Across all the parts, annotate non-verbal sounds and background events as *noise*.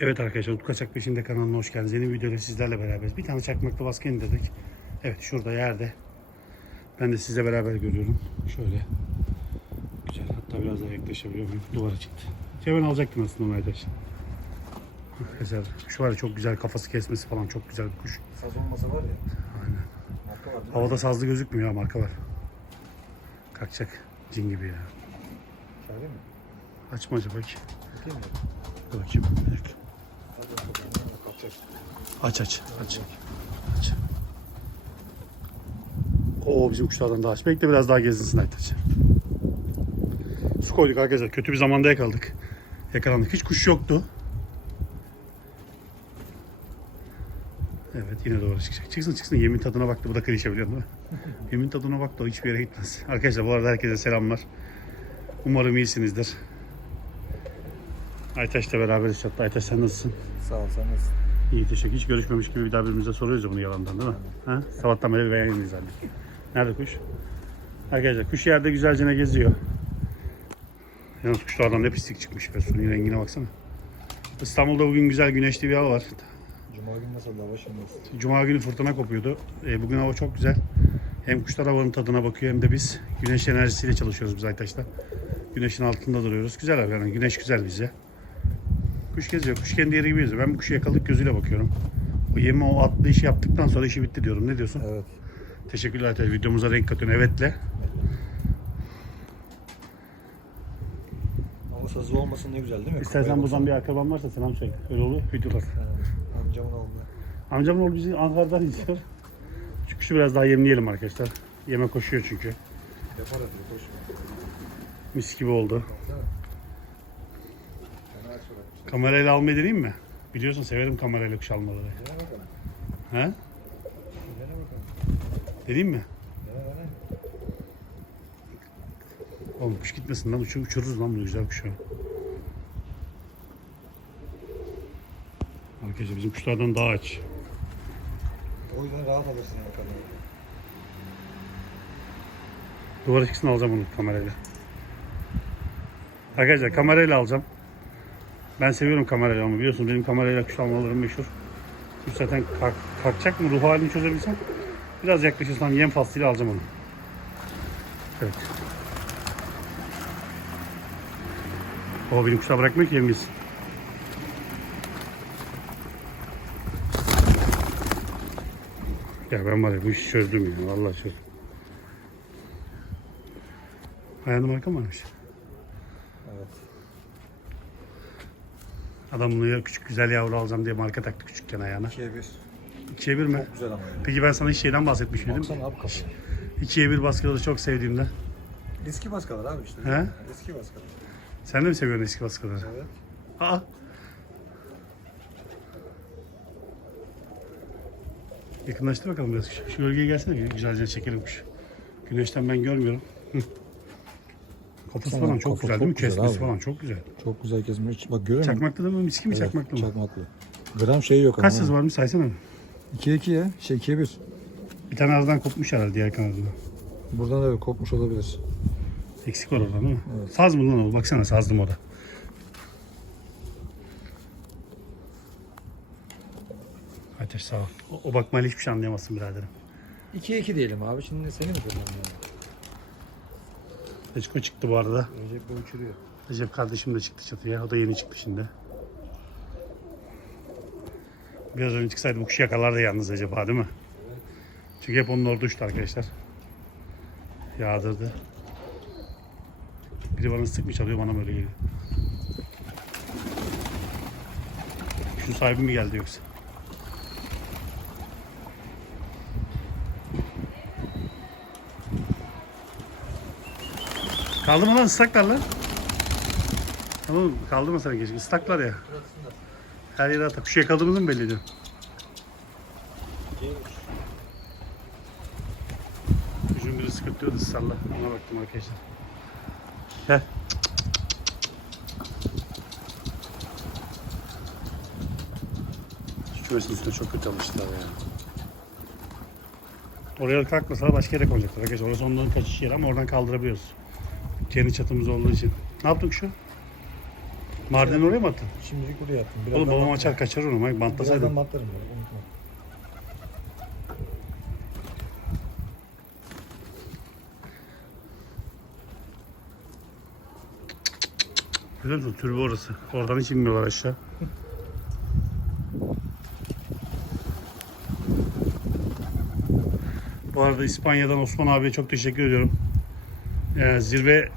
Evet arkadaşlar Utku Kaçak Peşinde kanalına hoş geldiniz. Yeni bir videoyla sizlerle beraberiz. Bir tane çakmaklı baskı indirdik. Evet şurada yerde. Ben de sizle beraber görüyorum. Şöyle. Güzel. Hatta biraz daha yaklaşabiliyor muyum? Duvara çıktı. Şey ben alacaktım aslında onu arkadaşlar. Güzel. Şu var ya çok güzel kafası kesmesi falan çok güzel bir kuş. Saz olmasa var ya. Aynen. Marka var? Havada sazlı gözükmüyor ha marka var. Kalkacak. Cin gibi ya. Şahane mi? Açma acaba ki. Bakayım mı? Bakayım. Bir dakika. Aç aç aç. Aç. Oo bizim kuşlardan daha aç. Bekle biraz daha gezinsin Aytaç. Su koyduk arkadaşlar. Kötü bir zamanda yakaladık. Yakalandık. Hiç kuş yoktu. Evet yine doğru çıkacak. Çıksın çıksın. Yemin tadına baktı. Bu da klişe biliyor musun? Yemin tadına baktı. O hiçbir yere gitmez. Arkadaşlar bu arada herkese selamlar. Umarım iyisinizdir. Aytaç'la beraberiz. Aytaç sen nasılsın? Sağ ol sen nasılsın? İyi teşekkür. Hiç görüşmemiş gibi bir daha birbirimize soruyoruz ya bunu yalandan değil mi? Ha? Sabahtan beri beğenmeyiz halde. Nerede kuş? Arkadaşlar kuş yerde güzelce ne geziyor. Yalnız kuşlardan ne pislik çıkmış be. Suyun rengine baksana. İstanbul'da bugün güzel güneşli bir hava var. Cuma günü nasıl hava şimdi? Cuma günü fırtına kopuyordu. E, bugün hava çok güzel. Hem kuşlar havanın tadına bakıyor hem de biz güneş enerjisiyle çalışıyoruz biz Aytaş'ta. Güneşin altında duruyoruz. Güzel abi yani güneş güzel bize. Kuş geziyor. Kuş kendi yeri gibi geziyor. Ben bu kuşu yakalık gözüyle bakıyorum. O yeme o atlı işi yaptıktan sonra işi bitti diyorum. Ne diyorsun? Evet. Teşekkürler Aytaş. Videomuza renk katıyorsun. Evetle. Ama sazı olmasın ne güzel değil mi? İstersen buradan bir akraban varsa selam söyle. Öyle olur. Videolar. baksana. Evet. Amcamın oğlu. Amcamın oğlu bizi Ankara'dan izliyor. Şu kuşu biraz daha yemleyelim arkadaşlar. Yeme koşuyor çünkü. Yapar atıyor koşma. Mis gibi oldu. Baksana. Fena surat. Kamerayla almayı deneyeyim mi? Biliyorsun severim kamerayla kuş almaları. Dene bakalım. He? Dene bakalım. Deneyeyim mi? Dene dene. Oğlum kuş gitmesin lan uçur, uçururuz lan bunu güzel kuşu. Arkadaşlar bizim kuşlardan daha aç. O yüzden rahat alırsın yani kamerayı. Duvara çıksın alacağım onu kamerayla. Arkadaşlar kamerayla alacağım. Ben seviyorum kamerayla ama biliyorsun benim kamerayla kuş almalarım meşhur. Kuş zaten kalk, kalkacak mı ruh halini çözebilsem biraz yaklaşırsam yem faslıyla alacağım onu. Evet. O benim kuşa bırakmıyor ki yem yesin. Ya ben var ya bu işi çözdüm ya vallahi çözdüm. Ayağında marka mı varmış? Evet. Adam bunu küçük güzel yavru alacağım diye marka taktı küçükken ayağına. 2'ye 1. İkiye bir mi? Çok güzel ama yani. Peki ben sana hiç şeyden bahsetmiş miydim? Baksana abi kafaya. İkiye bir baskıları çok sevdiğimden. Eski baskalar abi işte. He? Eski baskalar. Sen de mi seviyorsun eski baskıları? Evet. Aa. Yakınlaştır bakalım biraz. Şu, bölgeye gelsene güzelce çekelim kuş. Güneşten ben görmüyorum. Tamam, falan çok güzel değil mi? Kesmesi falan çok güzel. Çok güzel kesmiş. Bak görüyor musun? Çakmaklı da mı? Miski mi Evet, çakmaklı mı? Çakmaklı. Gram şey yok Kaç ama. söz varmış saysana. 2'ye 2 ya. Şey 2'ye 1. Bir tane aradan kopmuş herhalde diğer kanadında. Buradan da kopmuş olabilir. Eksik var oradan değil mi? Evet. Saz mı lan o? Baksana sazdım o da. Ateş sağ ol. O, o bakmayla hiçbir şey anlayamazsın biraderim. 2'ye 2 diyelim abi. Şimdi seni mi kırmam Reçko çıktı bu arada. Recep de uçuruyor. Recep kardeşim de çıktı çatıya. O da yeni çıktı şimdi. Biraz önce çıksaydı bu kuşu yakalardı yalnız Recep ha değil mi? Çünkü hep onun orada uçtu arkadaşlar. Yağdırdı. Biri bana sık mı çalıyor bana böyle geliyor. Şu sahibi mi geldi yoksa? Kaldı mı lan ıslaklar lan? Tamam kaldı mı sana keşke? Islaklar ya. Her yere atak. Kuşu yakaladığımızı mı belli ediyor? Kuşun biri sıkıntıyordu ısrarla. Ona baktım arkadaşlar. Gel. Şu kümesin üstüne çok kötü alıştılar ya. Oraya kalkmasalar başka yere koyacaklar arkadaşlar. Orası onların kaçış yeri ama oradan kaldırabiliyoruz. Kendi çatımız olduğu için. Ne yaptık şu? Mardin oraya mı attın? Şimdilik buraya attım. Oğlum Birazdan babam açar kaçırır onu. Birazdan bantlasaydın. bantlarım böyle unutma. Biliyor musun? Türbe orası. Oradan hiç inmiyorlar aşağı. Bu arada İspanya'dan Osman abiye çok teşekkür ediyorum. Ee, zirve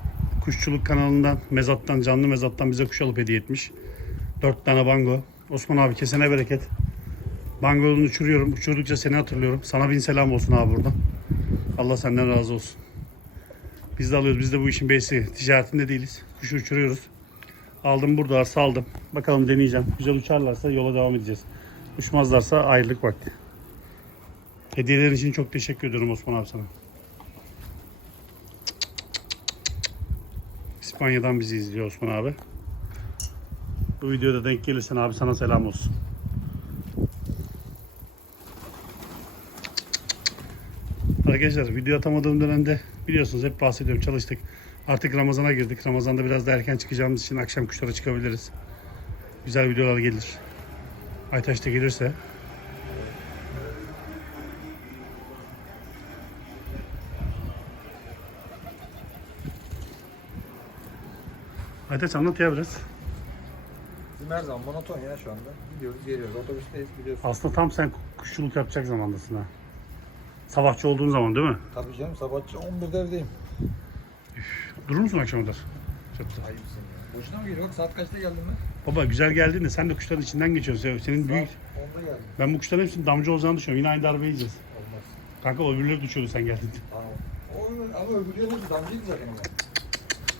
Kuşçuluk kanalından, mezattan, canlı mezattan bize kuş alıp hediye etmiş. Dört tane bango. Osman abi kesene bereket. Bango'nu uçuruyorum. Uçurdukça seni hatırlıyorum. Sana bin selam olsun abi buradan. Allah senden razı olsun. Biz de alıyoruz. Biz de bu işin beysi. Ticaretinde değiliz. Kuşu uçuruyoruz. Aldım burada saldım. Bakalım deneyeceğim. Güzel uçarlarsa yola devam edeceğiz. Uçmazlarsa ayrılık vakti. Hediyelerin için çok teşekkür ediyorum Osman abi sana. İspanya'dan bizi izliyor Osman abi. Bu videoda denk gelirsen abi sana selam olsun. Arkadaşlar video atamadığım dönemde biliyorsunuz hep bahsediyorum çalıştık. Artık Ramazan'a girdik. Ramazan'da biraz da erken çıkacağımız için akşam kuşlara çıkabiliriz. Güzel videolar gelir. Aytaş da gelirse. Aytaç anlat ya biraz. Bizim her zaman monoton ya şu anda. Gidiyoruz geliyoruz. Otobüsteyiz biliyorsun. Aslında tam sen kuşçuluk yapacak zamandasın ha. Sabahçı olduğun zaman değil mi? Tabii canım sabahçı 11'de evdeyim. Durur musun akşama kadar? Çatıda. Ayıpsın ya. Boşuna mı geliyor? Bak saat kaçta geldin mi? Baba güzel geldin de sen de kuşların içinden geçiyorsun. Senin büyük... 10'da geldim. Ben bu kuşların hepsinin damcı olacağını düşünüyorum. Yine aynı darbe yiyeceğiz. Olmaz. Kanka öbürleri de uçuyordu sen geldin. Aa, o, ama öbürleri damcıydı zaten ama.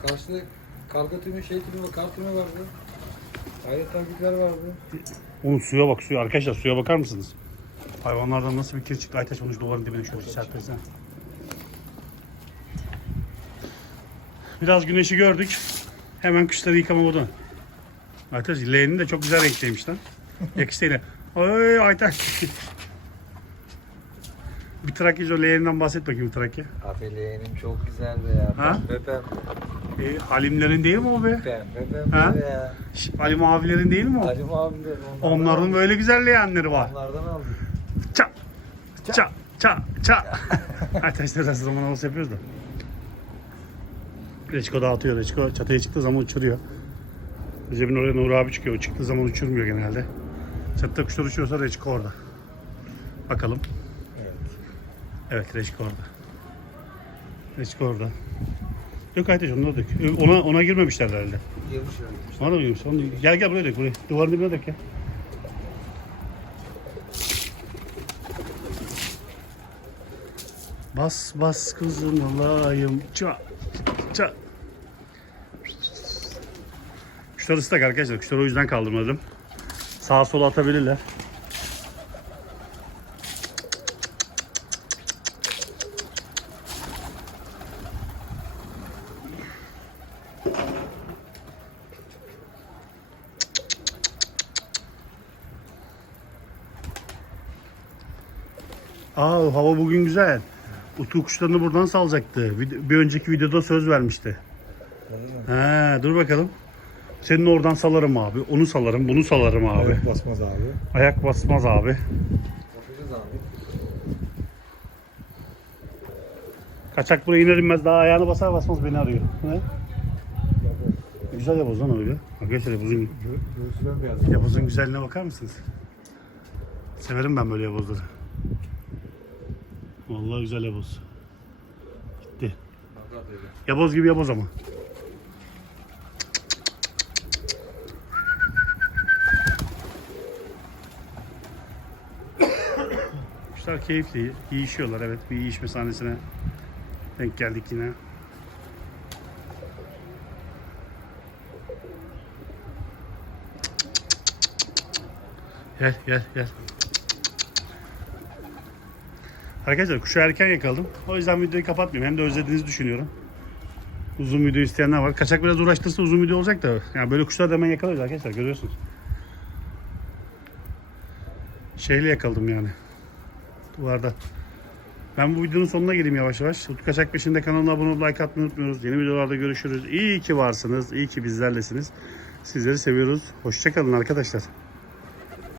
Karşıda karga tümü, şey tümü, kar tümü vardı. Hayret tankikler vardı. Oğlum suya bak suya. Arkadaşlar suya bakar mısınız? Hayvanlardan nasıl bir kir çıktı? Aytaş onu şu duvarın dibine şöyle serpesene. Biraz güneşi gördük. Hemen kuşları yıkama modu. Aytaş leğeni de çok güzel renkliymiş lan. *laughs* Yakıştı yine. Oy Aytaş. bir Trakya'cı o leğeninden bahset bakayım Trakya. Afeleğenim çok güzeldi ya. Ha? Pembe. E, Halimlerin değil mi o be? Pembe pembe Ha? ya. Şş, Ali Mavilerin değil mi o? Halim abi de Onların böyle güzel leğenleri var. Onlardan aldım. Ça. Ça. Ça. Ça. Arkadaşlar biraz zaman nasıl yapıyoruz da. Reçko dağıtıyor. Reçko çatıya çıktığı zaman uçuruyor. Bir oraya Nur abi çıkıyor. O çıktığı zaman uçurmuyor genelde. Çatıda kuşlar uçuyorsa Reçko orada. Bakalım. Evet. Evet Reçko orada. Reçko orada. Yok Aytaş onu da dök. Ona, ona girmemişler herhalde. Yemiş yemiş. Ona da girmiş. Onu, gel gel buraya dök buraya. Duvarın dibine dök ya. Bas bas kızım olayım. Ça. Ça. Kuşlar ıslak arkadaşlar. Kuşları o yüzden kaldırmadım. Sağa sola atabilirler. Aa hava bugün güzel. Utku kuşlarını buradan salacaktı. Bir önceki videoda söz vermişti. He, dur bakalım. Senin oradan salarım abi. Onu salarım, bunu salarım abi. Ayak basmaz abi. Ayak basmaz abi. Bakacağız abi. Kaçak buraya iner inmez daha ayağını basar basmaz beni arıyor. Ne? Güzel yapboz lan öyle. Arkadaşlar yapbozun, Gö göğsü bembeyaz. yapbozun güzelliğine bakar mısınız? Severim ben böyle yapbozları. Vallahi güzel yapboz. Gitti. Yaboz gibi yaboz ama. Kuşlar keyifli, iyi işiyorlar evet. Bir iyi işme sahnesine denk geldik yine. Gel gel gel. Arkadaşlar kuşu erken yakaladım. O yüzden videoyu kapatmıyorum. Hem de özlediğinizi düşünüyorum. Uzun video isteyenler var. Kaçak biraz uğraştırsa uzun video olacak da. Yani böyle kuşlar da hemen yakalıyoruz arkadaşlar görüyorsunuz. Şeyle yakaladım yani. Duvarda. Ben bu videonun sonuna geleyim yavaş yavaş. Utku Kaçak peşinde kanalına abone olup like atmayı unutmuyoruz. Yeni videolarda görüşürüz. İyi ki varsınız. İyi ki bizlerlesiniz. Sizleri seviyoruz. Hoşçakalın arkadaşlar.